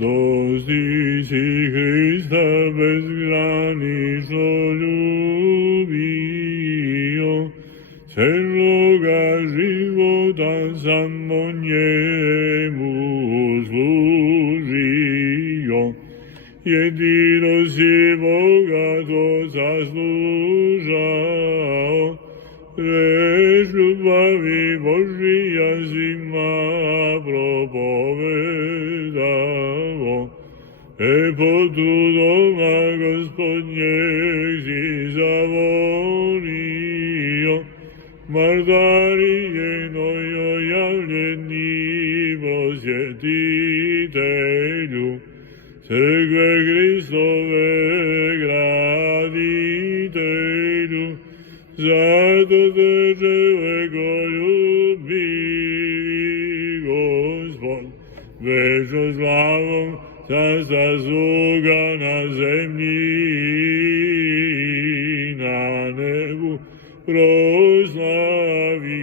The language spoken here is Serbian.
dostići Hrista bezgranično ljubio, celoga života samo njemu služio. Jedino si Boga to zaslužao, reč ljubavi Božija svima propovedao. Lepotu doma Gospodnjeg si zavolio, Martari njenoj javljeni prosvjetitelju, Crkve Hristove graditelju, zato te čovjeko ljubi Gospod, večno slavom Carstva svoga na zemlji i na nebu proslavi.